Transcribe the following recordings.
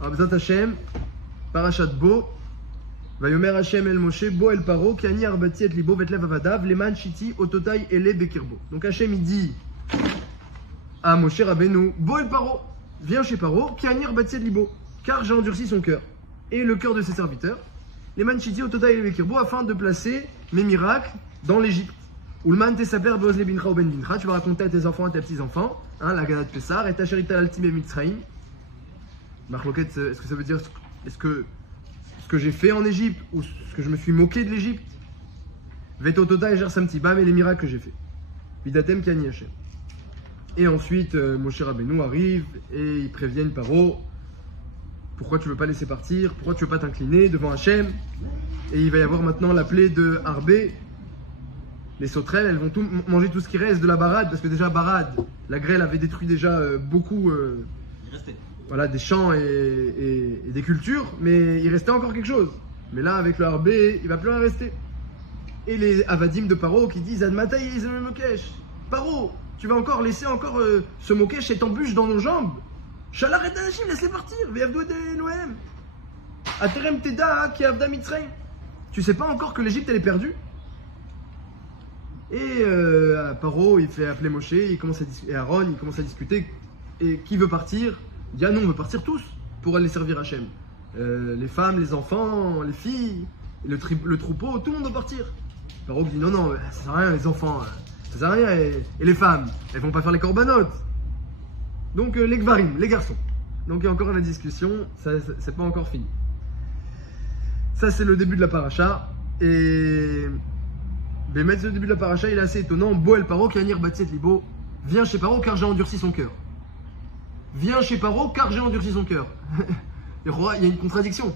Abzat Hashem, Parashat Bo, Vayomer Hashem el Moshe, Bo el Paro, Kiani Arbati et Libo, Vetlev Avadav, Leman Shiti, Ototai Ele Bekirbo. Donc Hashem il dit à Moshe Rabbeinu, Bo el Paro, viens chez Paro, Kiani Arbati et Libo, car j'ai endurci son cœur et le cœur de ses serviteurs, Leman Shiti, Ototai Ele Bekirbo, afin de placer mes miracles dans l'Égypte. Ulman Tesaper Boz le Bincha ou Ben Bincha, tu vas raconter à tes enfants et à tes petits-enfants, la Ganat Pessar, et ta Sherita Altim et Mitzraïm. Marloquette, est-ce que ça veut dire ce que j'ai fait en Égypte ou ce que je me suis moqué de l'Égypte? Vetotota et Gersamtibam et les miracles que j'ai fait. Vidatem Kani Hashem. Et ensuite, Moshe Rabbeinu arrive et ils préviennent Paro. Pourquoi tu veux pas laisser partir? Pourquoi tu veux pas t'incliner devant Hashem? Et il va y avoir maintenant la plaie de Harbé. Les sauterelles, elles vont manger tout ce qui reste de la barade, parce que déjà barade, la grêle avait détruit déjà beaucoup. Voilà, des champs et des cultures, mais il restait encore quelque chose. Mais là, avec le Harbé, il va plus rien rester. Et les Avadim de Paro qui disent Admataï Izem Mokesh, Paro, tu vas encore laisser ce Mokesh et t'embûche dans nos jambes. Shalar et Danashim, laisse-les partir. Ve'avdou de Noem. Aterem Teda qui Avda Mitzrayim. Tu sais pas encore que l'Égypte elle est perdue? Et Paro, il fait appeler Moshe, et Aaron, il commence à discuter. Et qui veut partir? Il dit, ah non, on veut partir tous pour aller servir Hachem. Les femmes, les enfants, les filles, le troupeau, tout le monde doit partir. Paro dit, non, ça sert à rien, les enfants, ça sert à rien. Et les femmes, elles vont pas faire les corbanotes. Donc les gvarim, les garçons. Donc il y a encore la discussion, c'est pas encore fini. Ça c'est le début de la paracha. Et Bémet, le début de la paracha, il est assez étonnant. Bo el Paro, Kianir Batsiet Libo, viens chez Paro car j'ai endurci son cœur. Viens chez Paro car j'ai endurci son cœur. Il y a une contradiction.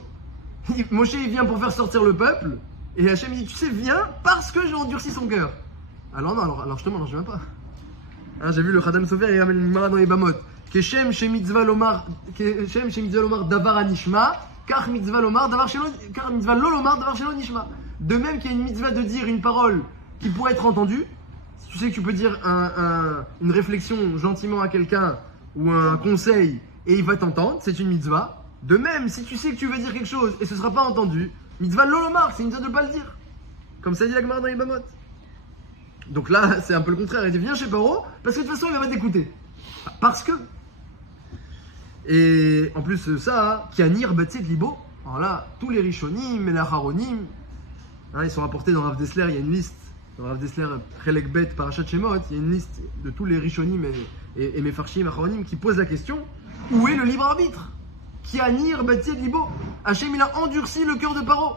Moshe il vient pour faire sortir le peuple et Hachem il dit, tu sais, viens parce que j'ai endurci son cœur. Alors non, alors justement, non, je viens pas. Hein, j'ai vu le Khadam Sofer et ramène Mara dans les Bamot. Keshem chez mitzvah lomar davar anishma, car mitzvah lomar davar shelo nishma. De même qu'il y a une mitzvah de dire une parole qui pourrait être entendue. Si tu sais que tu peux dire une réflexion gentiment à quelqu'un ou un conseil et il va t'entendre, c'est une mitzvah. De même, si tu sais que tu veux dire quelque chose et ce ne sera pas entendu, mitzvah lolomar, c'est une mitzvah de ne pas le dire. Comme ça dit la Gemara dans les Bamot. Donc là, c'est un peu le contraire. Il dit viens chez Paro parce que de toute façon il va pas t'écouter. Parce que. Et en plus ça, Kianir Batsiet Libo, alors là, tous les Rishonim et les Acharonim, ils sont rapportés dans Rav Dessler, il y a une liste. Dans Rav Dessler, Chelek Bet, Parashat Shemot, il y a une liste de tous les Rishonim et Mefarshim, Acharonim qui posent la question où est le libre arbitre? Kianir Batsiet Libo. Hachem il a endurci le cœur de Paro.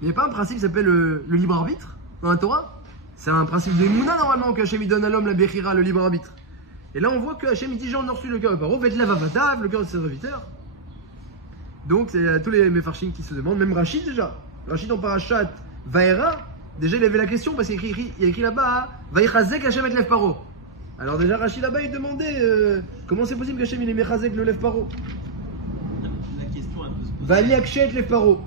Il n'y a pas un principe qui s'appelle le libre arbitre dans la Torah? C'est un principe de Mouna normalement que Hachem il donne à l'homme la Bechira, le libre arbitre. Et là on voit que Hachem il dit j'ai endurci le cœur de Paro, Vetlev Avadav, le cœur de ses serviteurs. Donc c'est tous les Mefarshim qui se demandent, même Rachid déjà. Rachid en Parashat Vaera, déjà il avait la question parce qu'il y a écrit là-bas Vaïchazek Hachem et Lev Paro. Alors déjà Rachid là-bas il demandait comment c'est possible qu'Hachem il ait Mechazek le Lev Paro. La question un peu se pose. Vali Akshet Lev Paro.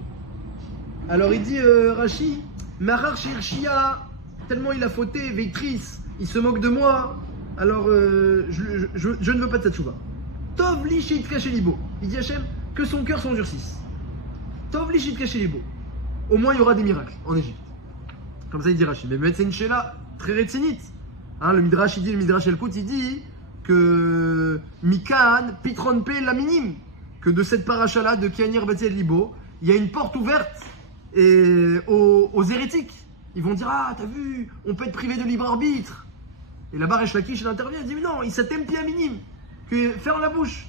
Alors il dit Rachid, Marar Shirshia, tellement il a fauté, Veitris, il se moque de moi, alors je ne veux pas de cette chouva. Tov li shit kachelibo. Il dit Hachem que son cœur s'endurcisse. Tov li shit kachelibo. Au moins il y aura des miracles en Égypte. Comme ça il dit Rachid. Mais c'est une chéla très rétzinite. Le Midrash il dit, le Midrash Elkout il dit que Mikan, Pitron P, la minime, que de cette paracha là de Kianir Batsiet Libo, il y a une porte ouverte aux hérétiques. Ils vont dire t'as vu, on peut être privé de libre arbitre. Et là-bas Resh Lakish il intervient, il dit mais non, il s'attème à minime. Que ferme la bouche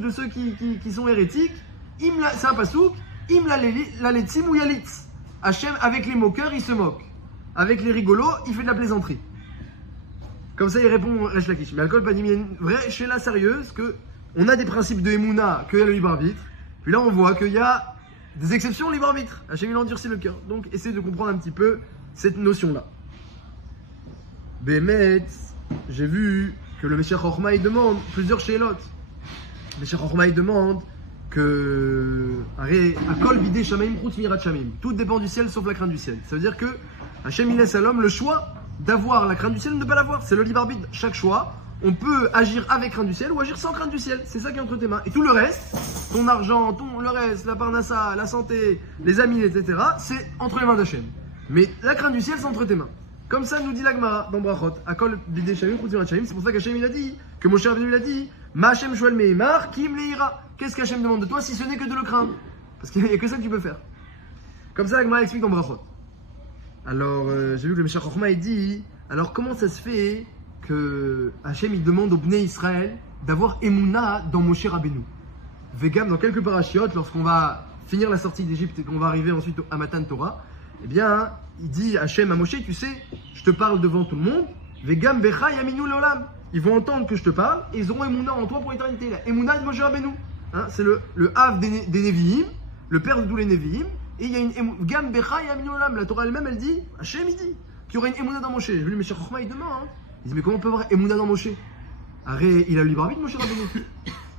de ceux qui sont hérétiques. C'est un pasouk. Im la letzim ou yalitz. Hachem, avec les moqueurs, il se moque. Avec les rigolos, il fait de la plaisanterie. Comme ça, il répond Resh Lakish. Mais Alcool pas dit, il y a une vraie chéla sérieuse, on a des principes de Emouna, qu'il y a le libre arbitre. Puis là, on voit qu'il y a des exceptions au libre arbitre. Hachem, il endurcit le cœur. Donc, essayez de comprendre un petit peu cette notion-là. Bémet, j'ai vu que le Meshach Chochma, il demande plusieurs chélotes. Le Meshach Chochma, il demande que Akol bidé shamaim chutz mirat shamim. Tout dépend du ciel sauf la crainte du ciel. Ça veut dire que Hachem il laisse à l'homme le choix d'avoir la crainte du ciel ou de ne pas l'avoir. C'est le libre arbitre. Chaque choix on peut agir avec crainte du ciel ou agir sans crainte du ciel. C'est ça qui est entre tes mains. Et tout le reste, ton argent, le reste, la parnassa, la santé, les amis, etc., c'est entre les mains d'Hachem. Mais la crainte du ciel, c'est entre tes mains. Comme ça nous dit la Gemara dans Brachot. Akol bidei shamim chutz mirat shamim. C'est pour ça qu'Hachem il a dit, que Moshe Rabbeinu il a dit, Ma Hachem shoel meimar kim leira. Qu'est-ce qu'Hachem demande de toi si ce n'est que de le craindre? Parce qu'il n'y a que ça que tu peux faire. Comme ça la Gemara explique dans Brachot. Alors j'ai vu que le Meshach Chochma il dit, alors comment ça se fait que Hachem il demande au Bnei Israël d'avoir Emouna dans Moshe Rabbeinu? Vegam dans quelques parachiotes, lorsqu'on va finir la sortie d'Égypte et qu'on va arriver ensuite à Matan Torah, eh bien, il dit Hachem à Moshe, tu sais, je te parle devant tout le monde, Vegam becha yaminu leolam. Ils vont entendre que je te parle et ils auront Emouna en toi pour l'éternité. La Emouna de Moshe Rabbeinu. Hein, c'est le Hav des Nevi'im, le père de tous les Nevi'im, et il y a une Gam becha yaminu leolam. La Torah elle-même, elle dit, Hachem il dit, qu'il y aurait une Emouna dans Moshe. J'ai vu le Meshach Chochma, il demande, hein. Il dit, mais comment on peut avoir Emouna dans Moshe? Arrête, il a le libre arbitre, Moshe Rabbeinu.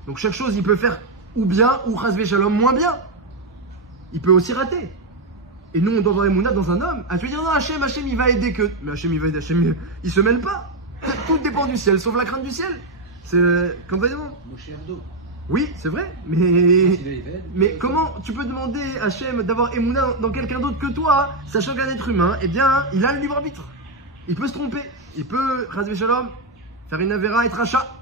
Donc chaque chose, il peut faire ou bien, ou chas v'shalom, moins bien. Il peut aussi rater. Et nous, on doit avoir Emouna dans un homme. Ah, tu veux dire, non, Hachem, il va aider que. Mais Hachem, il va aider, Hachem, il se mêle pas. Tout dépend du ciel, sauf la crainte du ciel. C'est comme ça, Moshe Abdo. oui, c'est vrai, mais comment tu peux demander à Hachem d'avoir Emouna dans quelqu'un d'autre que toi, sachant qu'un être humain, eh bien, il a le libre arbitre. Il peut se tromper. Il peut, chas v'shalom, faire une avéra et être rachat.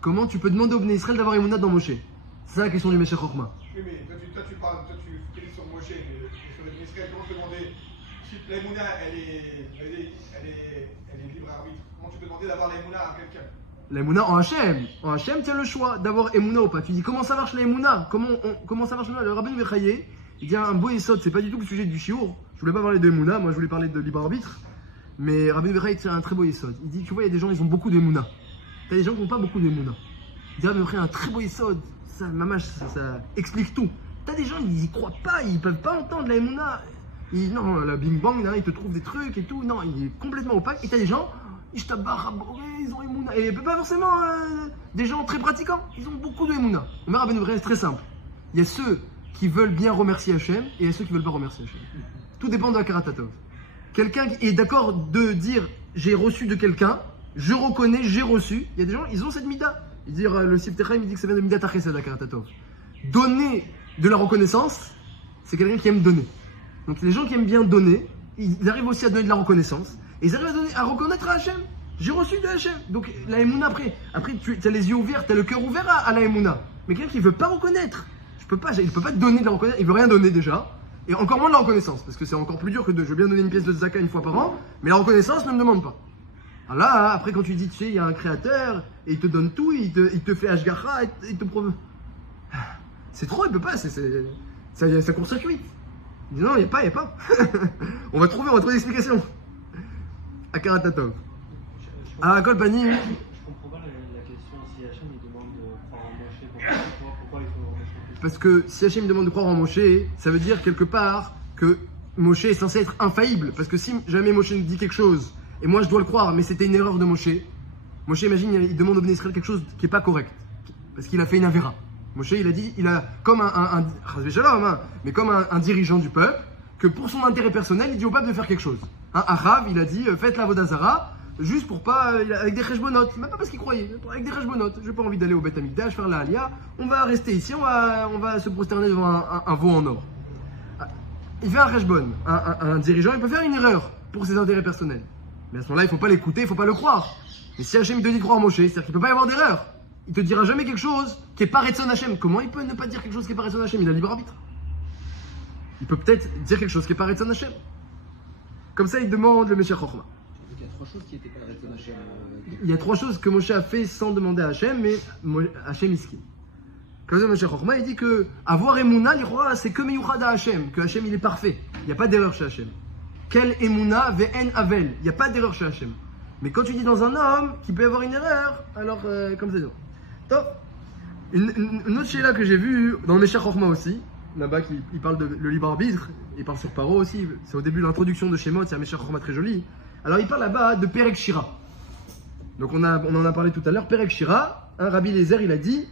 Comment tu peux demander au Bnei Israël d'avoir Emouna dans Moshe? C'est ça la question du Meshach Chochma. Oui, mais toi tu focalises sur Moshe, mais sur le Bnei Israël, comment te demander si l'Emouna elle est libre arbitre? Comment tu peux demander d'avoir l'Emouna à quelqu'un? L'Emouna en Hachem. En Hachem, tu as le choix d'avoir Emouna ou pas. Tu dis comment ça marche l'Emouna? Comment ça marche l'Emouna? Le rabbin Bechaye, il dit un beau essod, c'est pas du tout le sujet du shiur. Je voulais pas parler de Emouna, moi je voulais parler de libre arbitre. Mais Rabbi Bechaye tient un très beau essod. Il dit, tu vois, il y a des gens, ils ont beaucoup d'Emouna. T'as des gens qui n'ont pas beaucoup d'Emouna. Il dit, Rabbi Bechaye a un très beau essod. Ça, mamash, ça explique tout. T'as des gens, ils y croient pas, ils peuvent pas entendre la Emouna. Non, la bing bang, là, ils te trouvent des trucs et tout. Non, il est complètement opaque. Et t'as des gens, ils ont Emouna. Et pas forcément des gens très pratiquants. Ils ont beaucoup de Emouna. Le Rabbi Bechaye, c'est très simple. Il y a ceux qui veulent bien remercier Hachem et il y a ceux qui veulent pas remercier Hachem. Tout dépend de la karatatov. Quelqu'un qui est d'accord de dire j'ai reçu de quelqu'un, je reconnais, j'ai reçu. Il y a des gens, ils ont cette mida. Il dit, le Sifte Chaim, il dit que ça vient de mida tachesed, la karatatov. Donner de la reconnaissance, c'est quelqu'un qui aime donner. Donc les gens qui aiment bien donner, ils arrivent aussi à donner de la reconnaissance. Et ils arrivent à reconnaître à Hachem. J'ai reçu de Hachem. Donc la Emouna après tu as les yeux ouverts, tu as le cœur ouvert à la Emouna. Mais quelqu'un qui ne veut pas reconnaître, il ne peut pas te donner de la reconnaissance, il ne veut rien donner déjà. Et encore moins de la reconnaissance, parce que c'est encore plus dur que je veux bien donner une pièce de Zaka une fois par an, mais la reconnaissance ne me demande pas. Alors là, après quand tu dis, tu sais, il y a un créateur, et il te donne tout, il te fait Hashgacha, et il te prouve. C'est trop, il peut pas, ça court-circuit. Il dit non, il n'y a pas. on va trouver l'explication. À Karatatov. À la Kolpani. Je comprends pas la question si Hachem il demande de croire en Moshe, pourquoi il faut en Moshe? Parce que si Hachem demande de croire en Moshe, ça veut dire quelque part que Moshe est censé être infaillible. Parce que si jamais Moshe nous dit quelque chose, et moi je dois le croire, mais c'était une erreur de Moshe, imagine, il demande au Bnei Israël quelque chose qui n'est pas correct. Parce qu'il a fait une avéra. Moshe, il a comme mais comme un dirigeant du peuple, que pour son intérêt personnel, il dit au peuple de faire quelque chose. Achav, il a dit, faites la Vodazara, juste pour pas, avec des cheshbonot, même pas parce qu'il croyait, avec des cheshbonot. J'ai pas envie d'aller au Beth Amikdash, faire la Aliyah, on va rester ici, on va se prosterner devant un veau en or. Il fait un cheshbon, un dirigeant, il peut faire une erreur pour ses intérêts personnels. Mais à ce moment-là, il faut pas l'écouter, il faut pas le croire. Mais si Hachem te dit de croire en Moshe, c'est-à-dire qu'il peut pas y avoir d'erreur. Il te dira jamais quelque chose qui est pas Retson Hachem. Comment il peut ne pas dire quelque chose qui est pas Retson Hachem? Il a libre arbitre. Il peut peut-être dire quelque chose qui est pas Retson Hachem. Comme ça, il demande le Meshach Chochma. Il y a trois choses qui étaient pas Retson Hachem. Il y a trois choses que Moshe a fait sans demander à Hachem, mais Hachem iskin. Comme ça, Meshach Chochma, il dit que avoir Emouna, l'Ichora, c'est que Meyuchad à Hachem, que Hachem il est parfait. Il n'y a pas d'erreur chez Hachem. Quel Emouna ve'en avel. Il n'y a pas d'erreur chez Hachem. Mais quand tu dis dans un homme qu'il peut y avoir une erreur, alors comme ça. Top. Une autre chéla que j'ai vue dans le Meshach Chochma aussi, là-bas il parle de le libre arbitre, il parle sur Paro aussi, c'est au début de l'introduction de Shemot, c'est un Meshach Chochma très joli. Alors il parle là-bas de Perek Shira. Donc on en a parlé tout à l'heure, Perek Shira, Rabbi Eliezer il a dit,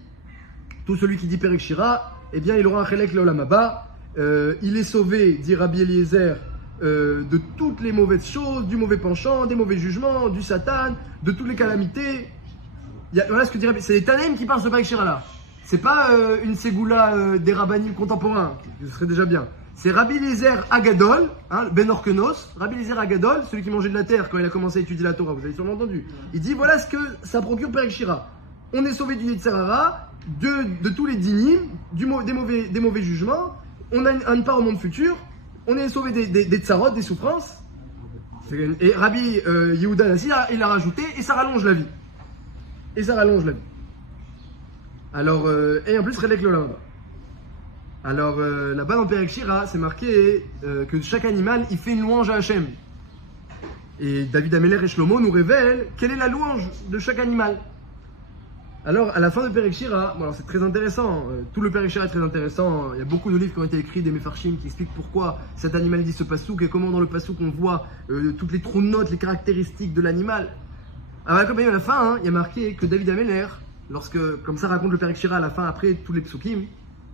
tout celui qui dit Perek Shira, eh bien il aura un chelek leolam haba, il est sauvé, dit Rabbi Eliezer, de toutes les mauvaises choses, du mauvais penchant, des mauvais jugements, du Satan, de toutes les calamités. Voilà ce que dirait, c'est les Tanaïm qui parlent de Perek Shira là. C'est pas une ségoula des rabbinim contemporains, ce serait déjà bien. C'est Rabbi Eliezer Agadol, hein, Ben Orkenos, Rabbi Eliezer Agadol, celui qui mangeait de la terre quand il a commencé à étudier la Torah, vous avez sûrement entendu. Il dit voilà ce que ça procure Perek Shira. On est sauvé du Yetzer Hara, de tous les dinim, des mauvais jugements, on a une part au monde futur, on est sauvé des tsarot, des souffrances. Et Rabbi Yehuda Nassi, il a rajouté, et ça rallonge la vie. Alors, et en plus, Relek Lolam. Alors, là-bas dans Perek Shira, c'est marqué que chaque animal, il fait une louange à Hachem. Et David Ameler et Shlomo nous révèlent quelle est la louange de chaque animal. Alors, à la fin de Perek Shira, bon, alors c'est très intéressant, tout le Perek Shira est très intéressant, il y a beaucoup de livres qui ont été écrits, des Mefarshim, qui expliquent pourquoi cet animal dit ce pasouk et comment dans le pasouk on voit toutes les trous de notes, les caractéristiques de l'animal. Alors, comme à la fin, hein, il y a marqué que David Ameler, lorsque, comme ça raconte le Perek Shira à la fin, après tous les psukim,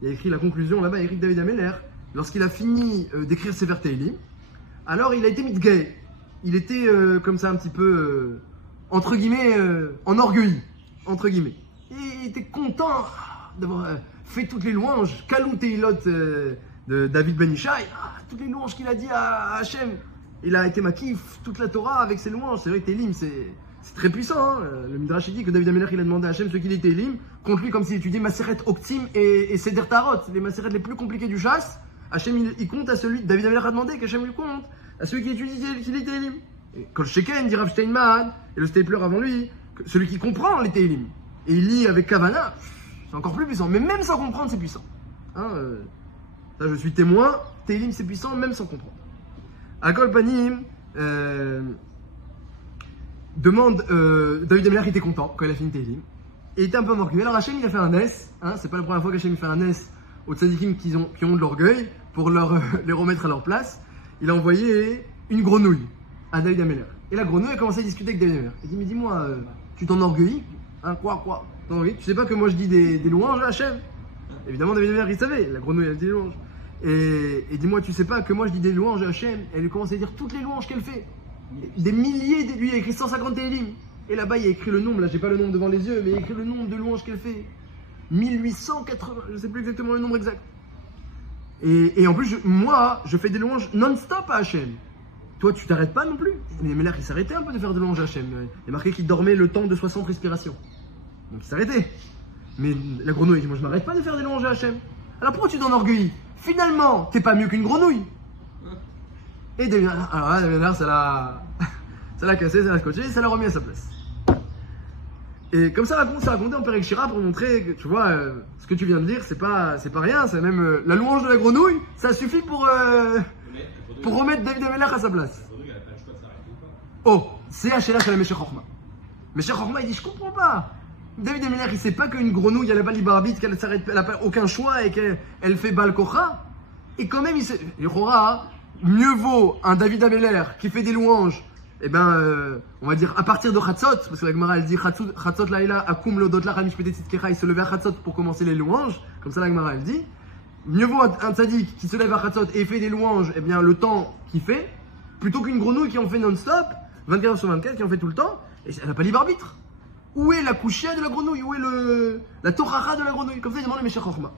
il a écrit la conclusion là-bas, Eric David Ameler, lorsqu'il a fini d'écrire Sefer Tehillim, alors il a été mitgay. Il était comme ça un petit peu, entre guillemets, enorgueilli, entre guillemets. Et il était content d'avoir fait toutes les louanges, Kalou Tehilot de David Ben Ishai, toutes les louanges qu'il a dit à Hachem. Il a été makif toute la Torah avec ses louanges. C'est vrai que Tehillim, c'est très puissant. Hein. Le Midrash dit que David Ameler, il a demandé à Hachem ce qu'il était Tehillim, contre lui comme s'il étudiait Maseret Oktim et Seder Tarot, les Maseret les plus compliqués du chasse. Hachem, il compte à celui, David Ameler a demandé qu'Hachem lui compte à celui qui étudie qu'il est Tehillim. Et Kol Sheken, dit Rav Steinman, et le Stapler avant lui, celui qui comprend les Tehillim, et il lit avec Kavana, c'est encore plus puissant. Mais même sans comprendre, c'est puissant. Hein, ça, je suis témoin, Tehillim, c'est puissant, même sans comprendre. Akol Panim, demande, David Ameler était content quand il a fini Tehillim. Et il était un peu morgué. Alors Hachem, il a fait un S, hein, c'est pas la première fois qu'Hachem fait un S aux tzadikim qui ont de l'orgueil, pour les remettre à leur place. Il a envoyé une grenouille à David Ameler. Et la grenouille a commencé à discuter avec David Ameler. Il dit, mais dis-moi, tu t'enorgueillis? Hein, quoi? Tu sais pas que moi je dis des louanges à Hachem? Évidemment, David Ameler, il savait, la grenouille, elle dit des louanges. Et dis-moi, tu sais pas que moi je dis des louanges à Hachem? Elle lui commence à dire toutes les louanges qu'elle fait. Des milliers, lui il a écrit 150 Tehillim. Et là-bas, il a écrit le nombre, là j'ai pas le nombre devant les yeux, mais il a écrit le nombre de louanges qu'elle fait. 1880, je sais plus exactement le nombre exact. Et en plus, moi, je fais des louanges non-stop à Hachem. Toi, tu t'arrêtes pas non plus. Mais Ameler, il s'arrêtait un peu de faire des louanges à Hachem. Il est marqué qu'il dormait le temps de 60 respirations. Donc il s'arrêtait. Mais la grenouille, il dit, moi je m'arrête pas de faire des louanges à Hachem. Alors pourquoi tu t'enorgueillis? Finalement, t'es pas mieux qu'une grenouille. Et David Ameler, ça l'a cassé, ça l'a scotché, ça l'a remis à sa place. Et comme ça racontait en Perek Shira pour montrer que, tu vois, ce que tu viens de dire, c'est pas rien, c'est même la louange de la grenouille, ça suffit pour remettre David Ameler à sa place. Oh, c'est Hachéla sur la Meshech Chochma. Meshech Chochma, il dit, je comprends pas. David Ameler, il sait pas qu'une grenouille, elle a pas libre arbitre, qu'elle s'arrête, elle a pas aucun choix et qu'elle fait Baal Kocha. Et quand même, il aura, mieux vaut un David Ameler qui fait des louanges, on va dire à partir de Chatzot, parce que la Gemara elle dit Chatzot laïla akum lodot la ramish petit tzitkecha, il se levait à Chatzot pour commencer les louanges, comme ça la Gemara elle dit. Mieux vaut un tzaddik qui se lève à Chatzot et fait des louanges, le temps qu'il fait, plutôt qu'une grenouille qui en fait non-stop, 24 heures sur 24, qui en fait tout le temps, et elle n'a pas libre arbitre. Où est la couchia de la grenouille? Où est la torara de la grenouille? Comme ça il demande le Meshech Chochma.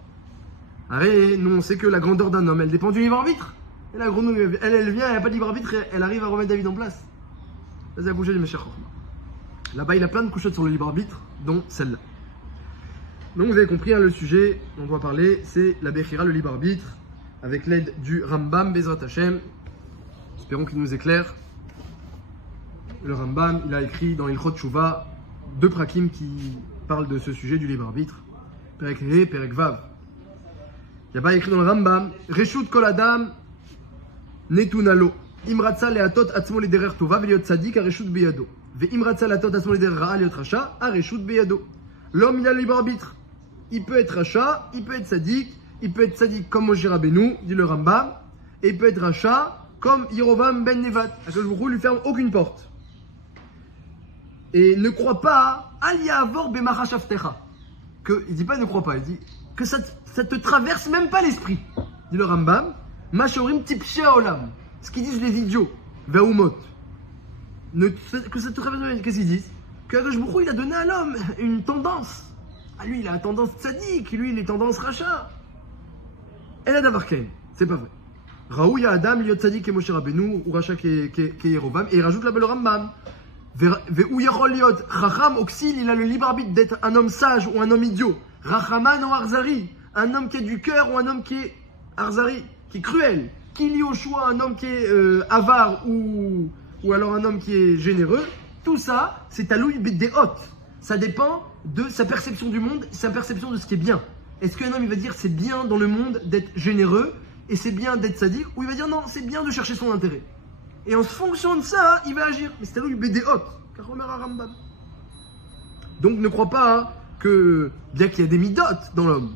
Allez, nous on sait que la grandeur d'un homme, elle dépend du libre arbitre. Et la grenouille, elle vient, elle n'a pas de libre arbitre, elle arrive à remettre David en place. C'est la couchette du Meshech Chochma. Là-bas, il a plein de couchettes sur le libre arbitre, dont celle-là. Donc, vous avez compris, hein, le sujet dont on va parler, c'est la Bechira, le libre arbitre, avec l'aide du Rambam, Bezrat Hashem. Espérons qu'il nous éclaire. Le Rambam, il a écrit dans Ilchot Tshuva 2 prakim qui parlent de ce sujet du libre arbitre. Perek He, Perek Vav. Il y a pas écrit dans le Rambam, Reshut Kol Adam Netunalo. אם רצה להטות עצמו לדרך טובה ולהיות צדיק, הרשות בידו. ואם רצה להטות עצמו לדרך רעה, להיות רשע, הרשות בידו. L'homme, il a le libre arbitre. Il peut être rachat, il peut être sadique, il peut être sadique comme Moshe Rabbeinu, dit le Rambam, et il peut être rachat comme Yerovam ben Nevat. Akadosh Baruch Hu lui ferme aucune porte. Et ne crois pas, Al Ya'avor b'machashavtecha. Il dit pas ne crois pas, il dit que ça te traverse même pas l'esprit, dit le Rambam. Mashorim tipshei olam. ce qu'ils disent les idiots, Vaoumot, que ça te rappelle, qu'est-ce qu'ils disent? Que Akadosh Baruch Hu, il a donné à l'homme une tendance. Ah, lui, il a la tendance tzaddik, lui, il est tendance rachat. Et là, Davarken, c'est pas vrai. Raoui a Adam, liot tzaddik et Moshe Rabbeinu, ou rachat qui est Yerovam, et il rajoute là-bas le Rambam. Ve'ou yerol liot, Chacham, Oxil, il a le libre arbitre d'être un homme sage ou un homme idiot. Rachaman ou Arzari, un homme qui est du cœur ou un homme qui est Arzari, qui est cruel. Qui lie au choix un homme qui est avare ou alors un homme qui est généreux. Tout ça, c'est à Louis des hôtes. Ça dépend de sa perception du monde, sa perception de ce qui est bien. Est-ce qu'un homme il va dire c'est bien dans le monde d'être généreux et c'est bien d'être sadique, ou il va dire non, c'est bien de chercher son intérêt. Et en fonction de ça, il va agir. Mais c'est à Louis des hôtes. Car Omer Rambam. Donc ne crois pas que, bien qu'il y a des midotes dans l'homme,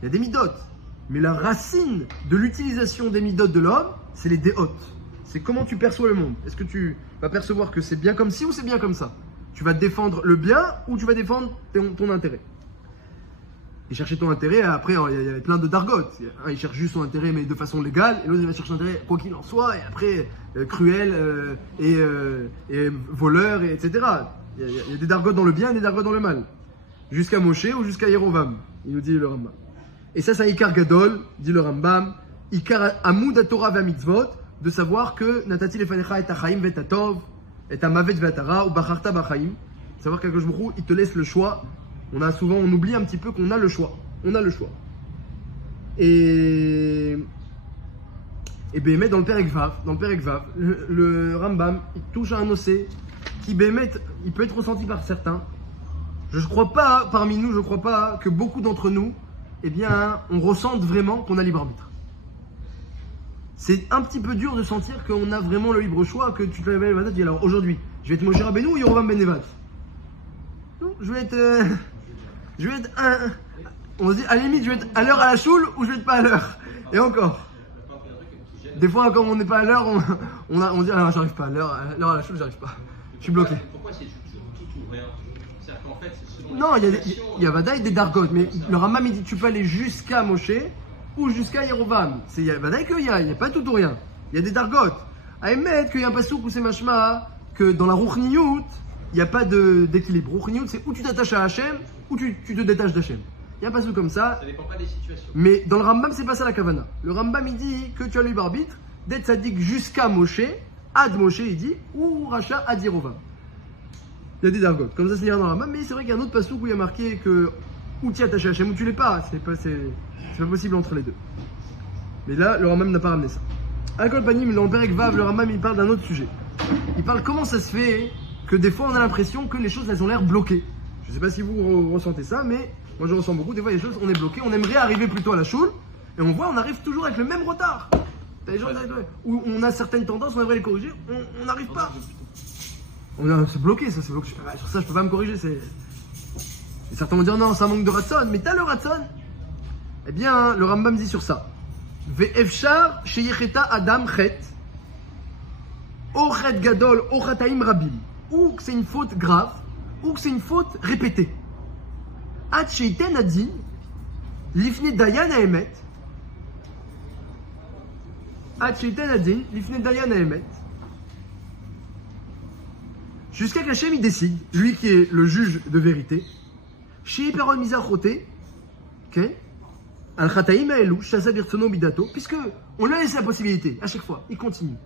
il y a des midotes, mais la racine de l'utilisation des midotes de l'homme, c'est les déhôtes. C'est comment tu perçois le monde. Est-ce que tu vas percevoir que c'est bien comme ci ou c'est bien comme ça? Tu vas défendre le bien ou tu vas défendre ton intérêt? Et chercher ton intérêt, après, il y a plein de dargotes. Un, il cherche juste son intérêt, mais de façon légale, et l'autre, il va chercher son intérêt, quoi qu'il en soit, et après, cruel, et voleur, etc. Il y a des dargotes dans le bien et des dargotes dans le mal. Jusqu'à Moshe ou jusqu'à Yerovam, il nous dit le Rambam. Et ça, c'est un Ikar Gadol, dit le Rambam, Ikar Amoud HaTorah VaMitzvot, de savoir que Natati lefanecha et Achaim vet Atov, et Amavet vet ou Bacharta Bachaim, savoir qu'Akadosh Baruch Hu, il te laisse le choix. On oublie un petit peu qu'on a le choix. On a le choix. Et Béhémet, dans le Perek Vav, le Rambam, il touche à un ossé qui, Béhémet, il peut être ressenti par certains. Je ne crois pas, parmi nous, je ne crois pas que beaucoup d'entre nous, eh bien, on ressente vraiment qu'on a libre arbitre. C'est un petit peu dur de sentir qu'on a vraiment le libre choix, que tu te réveilles le matin et tu dis alors aujourd'hui, je vais être Moshe Rabbeinu ou Yerovam ben Nevat? Non, je vais être on se dit, à la limite, je vais être à l'heure à la choule ou je vais être pas à l'heure. Et encore. Des fois, quand on n'est pas à l'heure, on dit, ah, j'arrive pas à l'heure à la choule, j'arrive pas. Je suis bloqué. Pourquoi c'est tout ou rien? C'est-à-dire qu'en fait, c'est selon non, il y a Vadaï des dargotes, mais le Rambam, il dit, tu peux aller jusqu'à Moshe ou jusqu'à Yerovam. Il y a Vadaï qu'il y a pas tout ou rien. Il y a des dargotes. À émettre qu'il y a un pasouk où c'est mashma, que dans la Ruchniyut, il n'y a pas d'équilibre. Ruchniyut, c'est où tu t'attaches à Hachem, ou tu te détaches d'Hachem. Il n'y a pas tout comme ça. Ça dépend pas des situations. Mais dans le Rambam, c'est pas ça la kavana. Le Rambam, il dit que tu as le libre arbitre d'être sadique jusqu'à Moshe, ad Moshe, il dit, ou Racha ad Yerovam. Il y a des dargotes. Comme ça, c'est dans le Rambam. Mais c'est vrai qu'il y a un autre pasouk où il y a marqué que ou tu es attaché à Hachem ou tu l'es pas. C'est pas possible entre les deux. Mais là, le Rambam n'a pas ramené ça. Al-Kol Panim, dans le Perek Vav, le Rambam, il parle d'un autre sujet. Il parle comment ça se fait que des fois, on a l'impression que les choses, elles ont l'air bloquées. Je ne sais pas si vous ressentez ça, mais moi je ressens beaucoup. Des fois, les choses, on est bloqué, on aimerait arriver plutôt à la choule, et on voit, on arrive toujours avec le même retard. T'as des gens où on a certaines tendances, on aimerait les corriger, on n'arrive pas. C'est bloqué, ça, c'est bloqué. Sur ça, je peux pas me corriger. Et certains vont dire non, ça manque de ratson, mais t'as le ratson. Eh bien, le Rambam dit sur ça. Ve'efshar sheyecheta adam chet, o chet gadol, o chataim rabim. Ou que c'est une faute grave, ou que c'est une faute répétée. Ad sheiten adin, lifne dayan haemet. Ad sheiten adin, lifne dayan haemet. Jusqu'à que Hachem il décide, lui qui est le juge de vérité, chez Peron Mizachoté, ok, al Chataim Aelu, Shasa Birtsono Bidato, puisque on lui a laissé la possibilité, à chaque fois, il continue.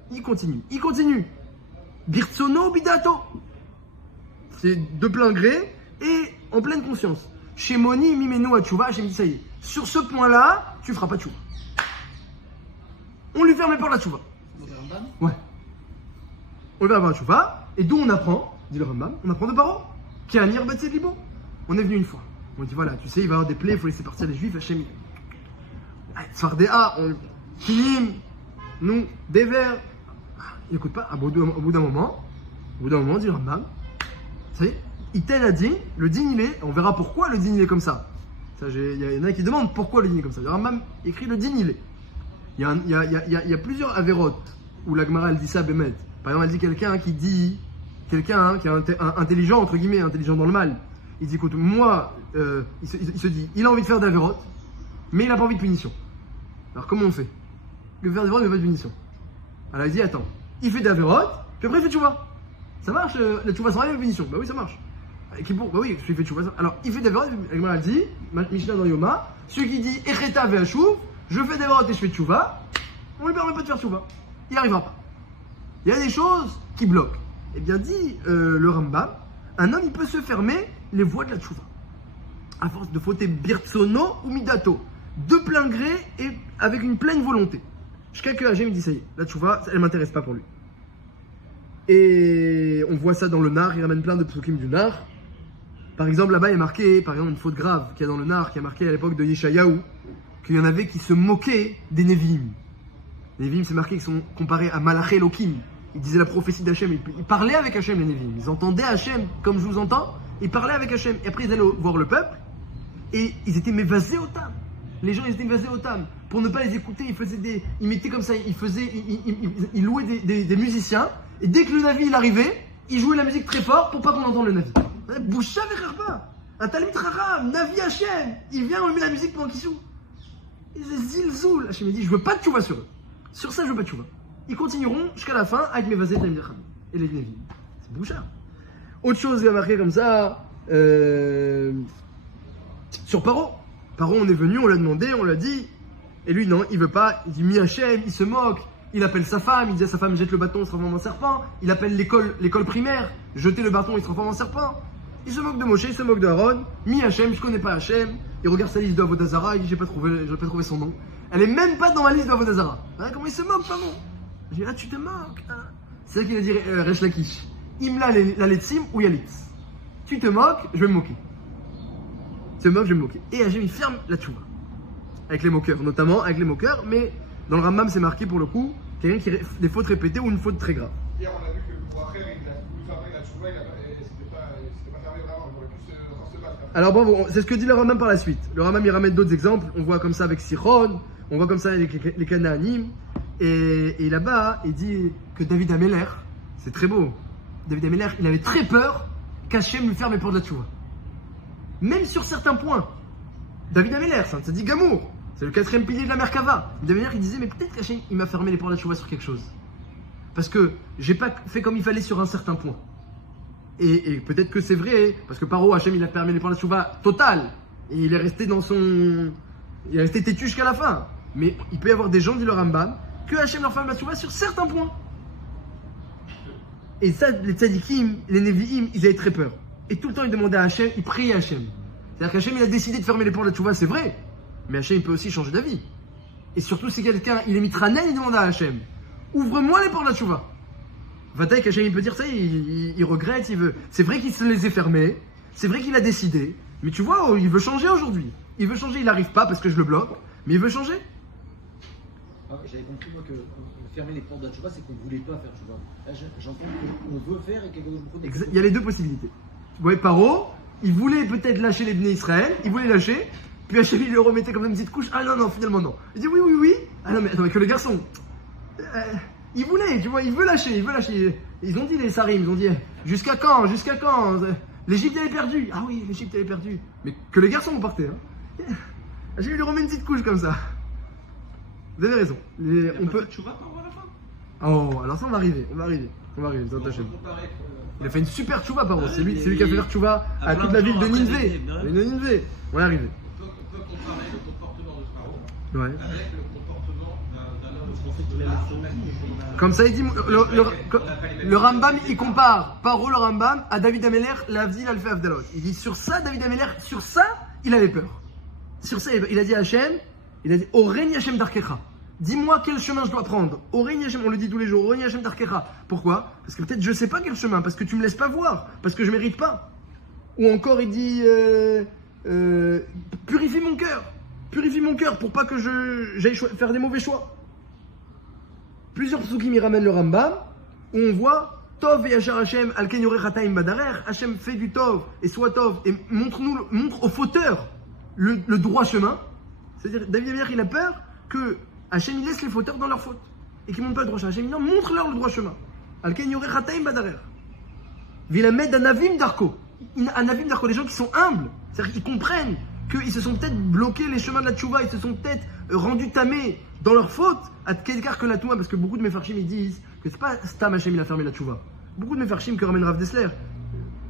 Birtsono Bidato. C'est de plein gré et en pleine conscience. Chez Moni, Mimeno Atchouva, Hachem dit ça y est. Sur ce point-là, tu feras pas de Tchouva. On lui ferme les portes de la Tchouva. Ouais. On lui ferme la Tchouva. Et d'où on apprend, dit le Rambam, on apprend de Paro, qui est un Nir Batsé Libo. On est venu une fois. On dit voilà, tu sais, il va y avoir des plaies, il faut laisser partir les Juifs, Hachem. Sfardéa, on Kilim, nous, des vers. Il n'écoute pas. Au bout d'un moment, dit le Rambam, vous savez, Itel a dit, le din il est, on verra pourquoi le din il est comme ça. Il y en a qui demandent pourquoi le din est comme ça. Le Rambam écrit le din il est. Il y a plusieurs avérotes où la Gemara elle dit ça, Bémet. Par exemple, elle dit quelqu'un qui est intelligent, entre guillemets, intelligent dans le mal. Il dit, écoute, moi, il se dit, il a envie de faire d'Averot, mais il n'a pas envie de punition. Alors comment on fait? Il veut faire d'Averot, mais pas de punition. Alors il dit attends, il fait d'Averot, puis après il fait tchouva. Ça marche, la tchouva sans rien, la bénédiction. Bah oui, ça marche. Qui bon, bah oui, celui qui fait tchouva. Alors il fait d'Averot, elle dit, Mishnah dans Yoma, celui qui dit Echeta ve'achouv, je fais d'Averot et je fais tchouva, on lui permet pas de faire tchouva. Il n'y arrivera pas. Il y a des choses qui bloquent. Eh bien dit le Rambam, un homme il peut se fermer les voies de la tchouva. À force de fauter birtsono ou midato, de plein gré et avec une pleine volonté. Jusqu'à que Hachem dit ça y est, la tchouva, elle ne m'intéresse pas pour lui. Et on voit ça dans le Nar, il ramène plein de psukim du Nar. Par exemple, là-bas il y a marqué, par exemple, une faute grave qu'il y a dans le Nar, qui a marqué à l'époque de Yeshayahu, qu'il y en avait qui se moquaient des Nevi'im. Les Nevi'im, c'est marqué qu'ils sont comparés à Malaché Elohim. Ils disaient la prophétie d'Hachem, ils parlaient avec Hachem, les Nevi'im. Ils entendaient Hachem comme je vous entends, ils parlaient avec Hachem. Et après ils allaient voir le peuple, et ils étaient mévasés au tam. Les gens ils étaient mévasés au tam. Pour ne pas les écouter, ils mettaient comme ça, ils louaient des musiciens, et dès que le Navi il arrivait, ils jouaient la musique très fort pour pas qu'on entende le Navi. Boucha verra, un Talmid Chacham, Navi Hachem, il vient, on met la musique pendant qu'il joue. Ils disent Zilzoul. Hachem il dit, je veux pas de tchouva sur eux. Sur ça, je veux pas de tchouva. Ils continueront jusqu'à la fin avec mes vasés et les Nevi'im. C'est bouchard. Autre chose, il a marqué comme ça, sur Paro. Paro, on est venu, on l'a demandé, on l'a dit. Et lui, non, il veut pas. Il dit Mi Hachem, il se moque. Il appelle sa femme, il dit à sa femme, jette le bâton, il se transforme en serpent. Il appelle l'école primaire, jetez le bâton, il se transforme en serpent. Il se moque de Moshe, il se moque d'Aaron. Mi Hachem, je connais pas Hachem. Il regarde sa liste de Avodah Zarah, il dit, j'ai pas trouvé son nom. Elle est même pas dans ma liste de Avodah Zarah. Hein, comment il se moque, Paro? Je dis, ah, tu te moques. Hein. C'est ça qu'il a dit Resh Lakish. Imla la letzim ou yalitz. Tu te moques, je vais me moquer. Tu te moques, je vais me moquer. Et Hachem, il ferme la tchouva. Avec les moqueurs, notamment avec les moqueurs, mais dans le Rambam, c'est marqué pour le coup, quelqu'un qui des fautes répétées ou une faute très grave. Hier, on a vu que pour après, il a voulu fermer la tchouva, c'était pas fermé vraiment, il aurait pu se battre. Alors bravo, c'est ce que dit le Rambam par la suite. Le Rambam, il ramène d'autres exemples. On voit comme ça avec Sichon, on voit comme ça avec les Canaanim. Et là-bas, il dit que David Ameler, c'est très beau. David Ameler, il avait très peur qu'Hachem lui ferme les portes de la tchouva. Même sur certains points. David Ameler, ça dit Gamour. C'est le 4e pilier de la Merkava. David Ameler, il disait, mais peut-être qu'Hachem, il m'a fermé les portes de la tchouva sur quelque chose. Parce que j'ai pas fait comme il fallait sur un certain point. Et peut-être que c'est vrai, parce que Paro, Hachem, il a fermé les portes de la tchouva totale. Et il est resté il est resté têtu jusqu'à la fin. Mais il peut y avoir des gens, dit le Rambam, que Hachem leur ferme la tchouva sur certains points. Et ça, les tzadikim, les nevi'im, ils avaient très peur. Et tout le temps, ils demandaient à Hachem, ils priaient à Hachem. C'est-à-dire qu'Hachem, il a décidé de fermer les portes de la tchouva, c'est vrai. Mais Hachem, il peut aussi changer d'avis. Et surtout, si quelqu'un, il est mitranel, il demande à Hachem, ouvre-moi les portes de la tchouva. Vataï, qu'Hachem, il peut dire ça, il regrette, il veut. C'est vrai qu'il se les a fermés, c'est vrai qu'il a décidé, mais tu vois, il veut changer aujourd'hui. Il veut changer, il n'arrive pas parce que je le bloque, mais il veut changer. J'avais compris moi que fermer les portes de la tchouva, c'est qu'on ne voulait pas faire tchouva. Là, j'entends qu'on veut faire et quelqu'un d'autre. Il y a les deux possibilités. Vous voyez, Paro, il voulait peut-être lâcher les Bnei Israël, il voulait lâcher, puis Hachem il le remettait comme une petite couche. Ah non, finalement non. Il dit oui. Ah non, mais attends, mais que le garçon, il voulait, tu vois, il veut lâcher. Ils ont dit les Sarim, ils ont dit jusqu'à quand l'Égypte elle est perdue. Ah oui, l'Égypte elle est perdue. Mais que les garçons vont partir. Hein. Hachem il lui remet une petite couche comme ça. Vous avez raison. On peut. Tchouva par à la fin. Oh, alors ça on va arriver. Il a fait une super tchouva par c'est lui qui a fait faire tchouva à toute la ville de Ninvé. On est arrivé. On peut comparer le comportement de Paro Ouais. avec le comportement d'un homme. Comme ça, il dit le Rambam, il compare Paro le Rambam à David Ameler, l'Avdil Alfé Avdalot. Il dit sur ça, David Ameler, sur ça, il avait peur. Sur ça, il a dit à Hachem, il a dit Orein Hachem Darkecha. Dis-moi quel chemin je dois prendre. Orein Hachem, on le dit tous les jours, Orein Hachem Darkecha. Pourquoi? Parce que peut-être je sais pas quel chemin, parce que tu me laisses pas voir, parce que je mérite pas. Ou encore il dit purifie mon cœur pour pas que j'aille faire des mauvais choix. Plusieurs psukim y ramènent le Rambam, où on voit Tov et Yachar Hachem al ken yorech hataim badarer. Hachem fait du Tov et soit Tov et montre aux fauteurs le droit chemin. C'est-à-dire David Ameler il a peur que Hachem il laisse les fauteurs dans leur faute et qu'ils ne montrent pas le droit chemin. Hachem non, montre-leur le droit chemin. Al ken yorech hataim badarer. Vilamed anavim darko. Anavim darko, les gens qui sont humbles, c'est-à-dire qu'ils comprennent qu'ils se sont peut-être bloqués les chemins de la tchouva, ils se sont peut-être rendus tamés dans leur faute, à Kedkar que la Touma, parce que beaucoup de Mefarshim ils disent que c'est pas Stam Hachem il a fermé la Tchouva. Beaucoup de Mefarshim que ramène Rav Dessler,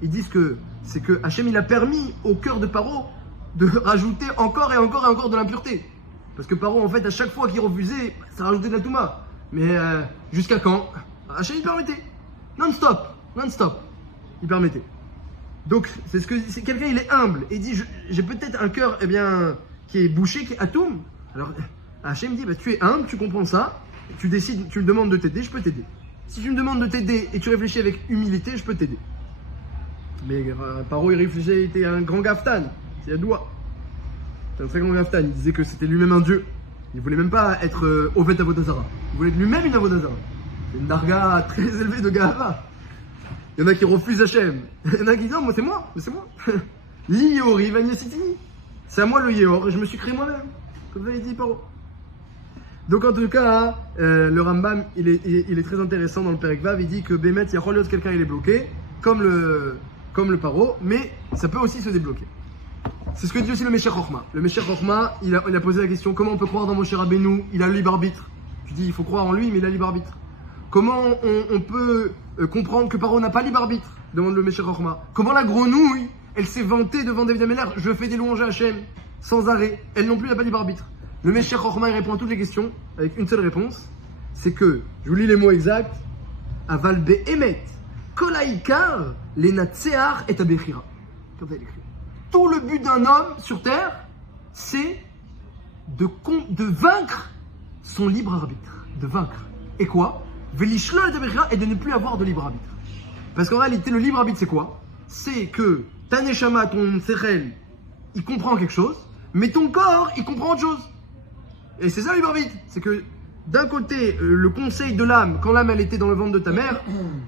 ils disent que c'est que Hachem il a permis au cœur de Paro de rajouter encore et encore et encore de l'impureté. Parce que Paro en fait à chaque fois qu'il refusait, ça rajoutait de la Touma. Mais jusqu'à quand Hachem il permettait. Non-stop. Il permettait. Donc c'est ce que c'est quelqu'un il est humble et dit j'ai peut-être un cœur qui est bouché, qui est atoum. Alors Hachem dit tu es humble, tu comprends ça, tu décides, tu me demandes de t'aider, je peux t'aider. Si tu me demandes de t'aider et tu réfléchis avec humilité, je peux t'aider. Mais Paro il réfléchissait, il était un grand gaftan, c'est un doigt. C'est un très grand gaftan, il disait que c'était lui-même un dieu. Il voulait même pas être Ovet Avodazara. Il voulait être lui-même une Avodazara. C'est une darga très élevée de Gahava. Il y en a qui refusent Hachem. Il y en a qui disent non, c'est moi. Li Yehori Vanyasiti. C'est à moi le Yehor et je me suis créé moi-même. Comme vous avez dit, Paro. Donc en tout cas, le Rambam, il est très intéressant dans le Perek Vav. Il dit que Bémet, il y a quelqu'un il est bloqué, comme le Paro, mais ça peut aussi se débloquer. C'est ce que dit aussi le Meshech Chochma. Le Meshech Chochma, il a posé la question comment on peut croire dans Moshe Rabbeinu? Il a le libre arbitre. Tu dis il faut croire en lui, mais il a le libre arbitre. Comment on peut comprendre que Paro n'a pas libre arbitre? Demande le Meshech Chochma. Comment la grenouille, elle s'est vantée devant David Ameller, je fais des louanges à Hachem, sans arrêt. Elle non plus n'a pas libre arbitre. Le Meshech Chochma, il répond à toutes les questions avec une seule réponse. C'est que, je vous lis les mots exacts, Aval be'emet, kol ha'ikar, lenatsear et abechira. Comme ça il écrit. Tout le but d'un homme sur terre, c'est de vaincre son libre arbitre. De vaincre. Et quoi? Velishlo et abechira, et de ne plus avoir de libre arbitre. Parce qu'en réalité, le libre arbitre, c'est quoi? C'est que ta neshama, ton sechel, il comprend quelque chose, mais ton corps, il comprend autre chose. Et c'est ça le libre arbitre. C'est que d'un côté, le conseil de l'âme, quand l'âme elle était dans le ventre de ta mère,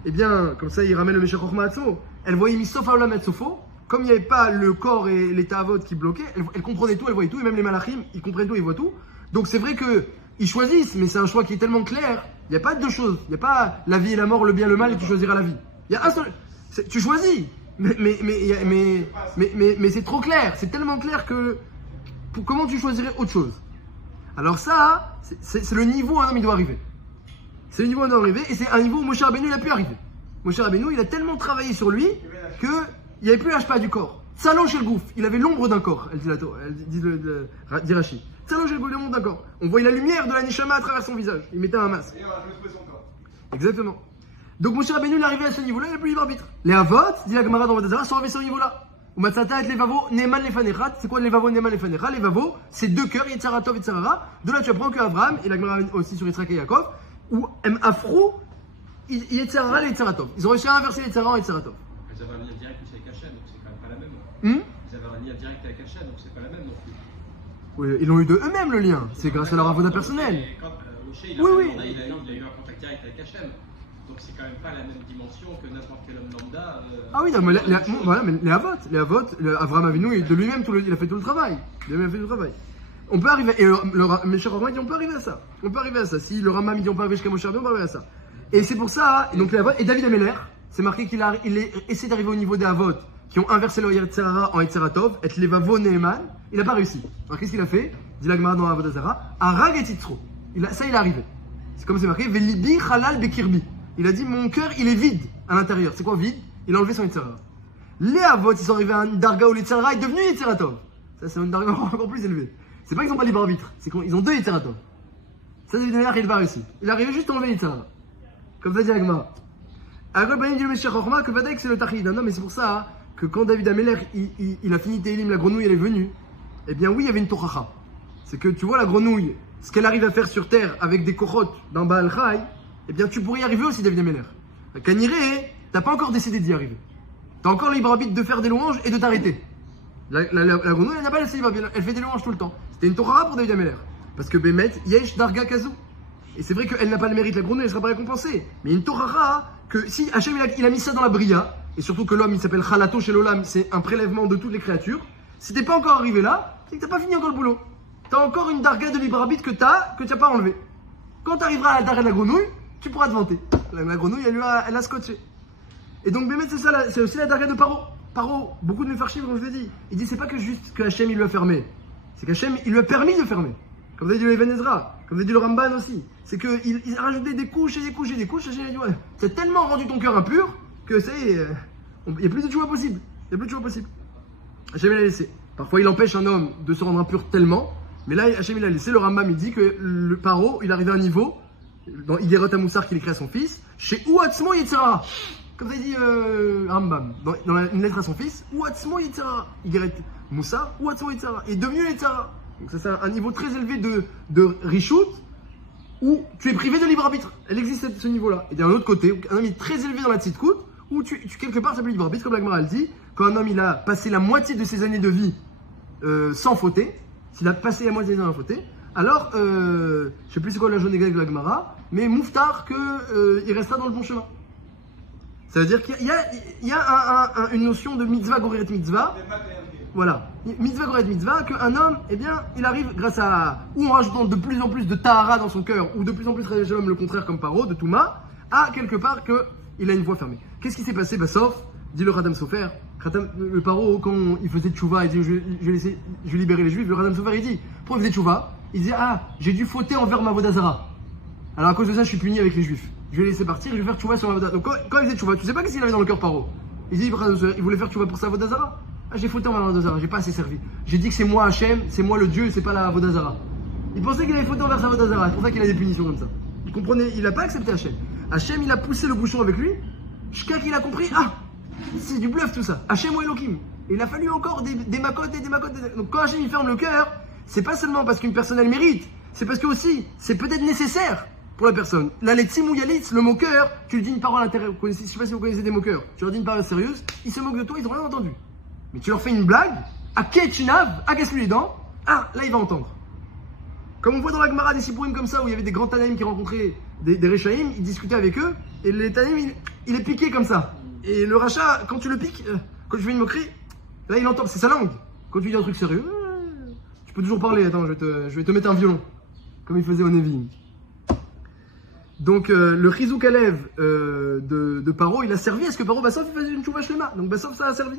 eh bien, comme ça il ramène le Meshech Chochma Hatso, elle voyait Misof Haolam et Sofo, comme il n'y avait pas le corps et les Ta'avot qui bloquaient, elle comprenait tout, elle voyait tout, et même les Malachim, ils comprennent tout, ils voient tout. Donc c'est vrai qu'ils choisissent, mais c'est un choix qui est tellement clair, il n'y a pas deux choses, il n'y a pas la vie et la mort, le bien et le mal, et tu choisiras la vie. Il y a un seul, tu choisis, mais c'est trop clair, c'est tellement clair que, comment tu choisirais autre chose? Alors ça, c'est le niveau où un homme il doit arriver. C'est le niveau où un homme doit arriver, et c'est un niveau où Moshe Rabbeinu il a pu arriver. Moshe Rabbeinu il a tellement travaillé sur lui qu'il n'y avait plus l'ashpa du corps. Tzalo shel gouf, il avait l'ombre d'un corps, elle dit Rashi. Tzalo shel gouf, l'ombre d'un corps. On voit la lumière de la neshama à travers son visage. Il mettait un masque. Exactement. Donc Moshe Rabbeinu il est arrivé à ce niveau-là, il n'a plus libre arbitre. Les avot, dit la Gemara dans Vodazara, sont arrivés à ce niveau-là. Ou matzata et levavo neman lefanecha. C'est quoi levavo neman lefanecha? Levavo, c'est deux cœurs, Yetzaratov et Yetzarara. De là tu apprends que Abraham, et la Gemara aussi sur Yitzhak et Yaakov, ou afrou Yetzarara et Yetzaratov. Ils ont réussi à inverser Yetzarara et Yetzaratov. Ils avaient un lien direct aussi avec Hachem, donc c'est quand même pas la même. Ils avaient un lien direct avec Hachem, donc c'est pas la même non plus. Oui, ils l'ont eu de eux-mêmes le lien. C'est grâce à leur avoda personnel. Il a eu un contact direct avec Hachem. Donc c'est quand même pas la même dimension que n'importe quel homme lambda. Ah oui, non, mais les Avot, Avraham Avinu, de lui-même, il a fait tout le travail. On peut arriver, et le Meshech Chochma dit on peut arriver à ça. On peut arriver à ça. Si le Rambam dit on peut arriver jusqu'à Moshe Rabbeinu, on peut arriver à ça. Et c'est pour ça, donc les Avot, et David Ameller, c'est marqué qu'il a essayé d'arriver au niveau des Avot qui ont inversé le Yetzarara en Yetzaratov, et Levavo Neeman, il n'a pas réussi. Alors qu'est-ce qu'il a fait? Dit la Gemara dans Avodazara, Arag et Yitzro. Ça il est arrivé. C'est comme c'est marqué, Velibi Halal Bekirbi. Il a dit mon cœur il est vide à l'intérieur. C'est quoi vide? Il a enlevé son Yetzarara. Les Avot ils sont arrivés à une darga où l'Yetzarara est devenu Yetzaratov. Ça c'est une darga encore plus élevée. C'est pas qu'ils n'ont pas libre arbitre, c'est qu'ils ont deux Yetzaratov. Ça David Ameller il n'a pas réussi. Il est arrivé juste à enlever Yetzarara. Comme ça dit la Gemara. Alors le dit le Meshech Chochma que Vadek c'est le Tachid. Non mais c'est pour ça que quand David Ameller il a fini Télim, la grenouille elle est venue. Eh bien oui il y avait une Tochacha. C'est que tu vois la grenouille, ce qu'elle arrive à faire sur terre avec des kochot d'un Baal Chai, eh bien tu pourrais y arriver aussi David Ameller. Kaniré, t'as pas encore décidé d'y arriver. T'as encore libre arbitre de faire des louanges et de t'arrêter. La grenouille elle n'a pas laissé libre arbitre, elle fait des louanges tout le temps. C'était une Tochacha pour David Ameller. Parce que Bémet, Yesh Darga Kazou. Et c'est vrai qu'elle n'a pas le mérite, la grenouille elle sera pas récompensée. Mais une Tochacha, que si Hachem il a mis ça dans la Bria, et surtout que l'homme il s'appelle Chalato chez l'Olam, c'est un prélèvement de toutes les créatures. Si t'es pas encore arrivé là, c'est que t'as pas fini encore le boulot. T'as encore une darga de libre arbitre que t'as pas enlevé. Quand t'arriveras à la darga de la grenouille, tu pourras te vanter. La grenouille elle a scotché. Et donc Bémet c'est ça, c'est aussi la darga de Paro. Paro, beaucoup de Mefarshim comme je l'ai dit, il dit c'est pas que juste que Hachem il lui a fermé, c'est qu'Hachem il lui a permis de fermer. Comme vous avez dit le Even Ezra, Comme a dit le Ramban aussi. C'est qu'il a rajouté des couches et des couches et des couches. Hachem a dit, ouais, t'as tellement rendu ton cœur impur que il n'y a plus de tchouva possible. Il n'y a plus de tchouva possible. Hachem l'a laissé. Parfois, il empêche un homme de se rendre impur tellement. Mais là, Hachem l'a laissé. Le Rambam, il dit que le paro, il arrivait à un niveau, dans Igerot Amoussar qu'il écrit à son fils, chez Ouatzmo Yetzirah. Comme ça dit Rambam, dans une lettre à son fils, Ouatzmo Yetzirah. Igerot Moussar, Ouatzmo Yetzirah. Et devenu Yetzirah. Donc ça, c'est un niveau très élevé de Rishut, où tu es privé de libre arbitre. Elle existe ce niveau-là. Et d'un autre côté, un homme est très élevé dans la tzidkout, où quelque part, ça peut libre arbitre, comme la Gemara elle dit, quand un homme il a passé la moitié de ses années de vie sans fauter, s'il a passé la moitié de ses années sans fauter, alors, je sais plus c'est quoi la journée grecque de la Gemara, mais mouftar qu'il restera dans le bon chemin. Ça veut dire qu'il y a une notion de mitzvah, goret mitzvah. Voilà, mitzvah, goret mitzvah, qu'un homme, eh bien, il arrive grâce à, ou en rajoutant de plus en plus de tahara dans son cœur, ou de plus en plus le contraire comme paro, de touma, à quelque part qu'il a une voie fermée. Qu'est-ce qui s'est passé? Bah, sauf, dit le Khadam Sofer, le paro, quand il faisait tchouva, il dit, je vais libérer les juifs, le Khadam Sofer, il dit, pourquoi il faisait tchouva? Il dit, ah, j'ai dû fauter envers ma vodazara. Alors à cause de ça, je suis puni avec les juifs. Je vais laisser partir, je vais faire tchouva sur ma vodazara. Donc quand il faisait tchouva, tu sais pas qu'est-ce qu'il avait dans le cœur paro? Il dit, il voulait faire tchouva pour sa vodazara. Ah, j'ai fauté envers la vodazara, j'ai pas assez servi. J'ai dit que c'est moi Hachem, c'est moi le Dieu, c'est pas la vodazara. Il pensait qu'il avait fauté envers sa vodazara, c'est pour ça qu'il a des punitions comme ça. Il comprenait, il a pas accepté Hachem. Hachem, il a poussé le bouchon avec lui, jusqu'à qu'il a compris, ah, c'est du bluff tout ça. Hachem ou Elohim. Et il a fallu encore des makotes et des makotes. Donc quand Hachem il ferme le cœur, c'est pas seulement parce qu'une personne elle mérite, c'est parce que aussi, c'est peut-être nécessaire pour la personne. Là, les timouyalitz, le moqueur, tu lui dis une parole intérieure. Je sais pas si vous connaissez des moqueurs. Tu leur dis une parole sérieuse, ils se moquent de toi, ils ont rien entendu. Mais tu leur fais une blague, à Ketchinav, agace-lui les dents, ah, là il va entendre. Comme on voit dans la Gemara des Sipourim comme ça, où il y avait des grands Tanaïm qui rencontraient des Rechaïm, ils discutaient avec eux, et les Tanaïm, il est piqué comme ça. Et le rachat, quand tu le piques, quand tu fais une moquerie, là il entend, c'est sa langue. Quand tu dis un truc sérieux, tu peux toujours parler, attends, je vais te mettre un violon, comme il faisait au Nevi'im. Donc le Chizouk Alev de Paro, il a servi à ce que Paro Bassof il faisait une tchouva shlema. Donc Bassof ça a servi.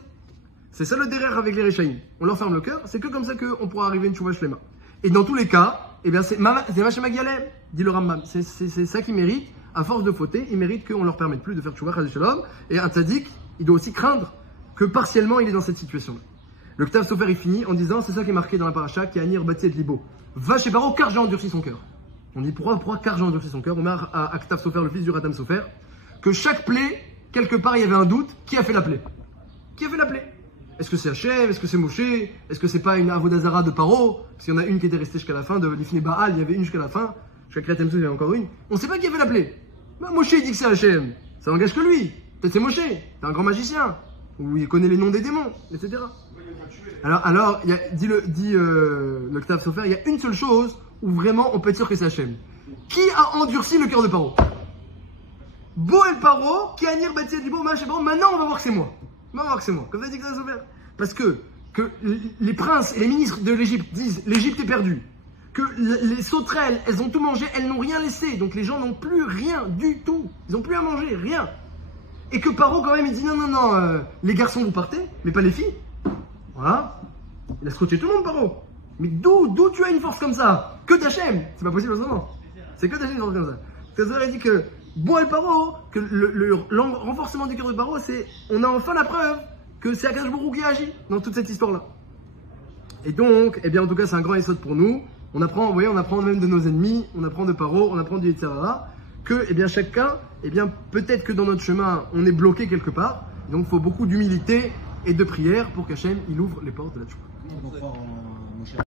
C'est ça le derrière avec les Rechaïm. On leur ferme le cœur, c'est que comme ça qu'on pourra arriver à une tchouva shlema. Et dans tous les cas, eh bien c'est Mashema Gyalem, dit le Rambam. C'est ça qui mérite, à force de fauter, il mérite qu'on leur permette plus de faire tchouva chas shalom. Et un tzaddik, il doit aussi craindre que partiellement il est dans cette situation-là. Le Ktav Sofer il finit en disant, c'est ça qui est marqué dans la paracha, qui a Anir Batsi et Libo. Va chez Paro car j'ai endurci son cœur. On dit pourquoi car j'ai endurci son cœur. On met à Ktav Sofer, le fils du Ratam Sofer, que chaque plaie, quelque part il y avait un doute, qui a fait la plaie? Qui a fait la plaie? Est-ce que c'est Hachem? Est-ce que c'est Moshe? Est-ce que c'est pas une Avodazara de Paro? Parce qu'il y en a une qui était restée jusqu'à la fin, de l'Ifné Baal, il y avait une jusqu'à la fin, jusqu'à Kretemsou, il y en a encore une. On ne sait pas qui a fait la plaie. Bah, Moshe il dit que c'est Hachem, ça n'engage que lui. Peut-être c'est Moshe, c'est un grand magicien, ou il connaît les noms des démons, etc. Alors dit le Ktav Sofer, il y a une seule chose où vraiment on peut être sûr que c'est Hachem. Qui a endurci le cœur de Paro? Bo el Paro, qui a Nir Batsi et Libo, maintenant on va voir que c'est moi. On va voir que c'est moi. Comme ça dit Ktav Sofer. Parce que les princes et les ministres de l'Égypte disent l'Égypte est perdue. Que les sauterelles, elles ont tout mangé, elles n'ont rien laissé. Donc les gens n'ont plus rien du tout. Ils n'ont plus à manger, rien. Et que Paro quand même il dit non, les garçons vous partez, mais pas les filles. Voilà. Il a scotché tout le monde, Paro. Mais d'où tu as une force comme ça? Que d'Hachem. C'est pas possible en ce moment. C'est que d'Hachem une force comme ça. Ktav Sofer dit que Bo el Paro, que le renforcement du cœur de Paro, c'est, on a enfin la preuve que c'est Akadosh Baruch Hu qui agit dans toute cette histoire-là. Et donc, eh bien, en tout cas, c'est un grand essai pour nous. On apprend, vous voyez, on apprend même de nos ennemis, on apprend de Paro, on apprend du Yetzirah, que, eh bien, chacun, eh bien, peut-être que dans notre chemin, on est bloqué quelque part. Donc, il faut beaucoup d'humilité et de prière pour qu'Hachem, il ouvre les portes de la tchouva.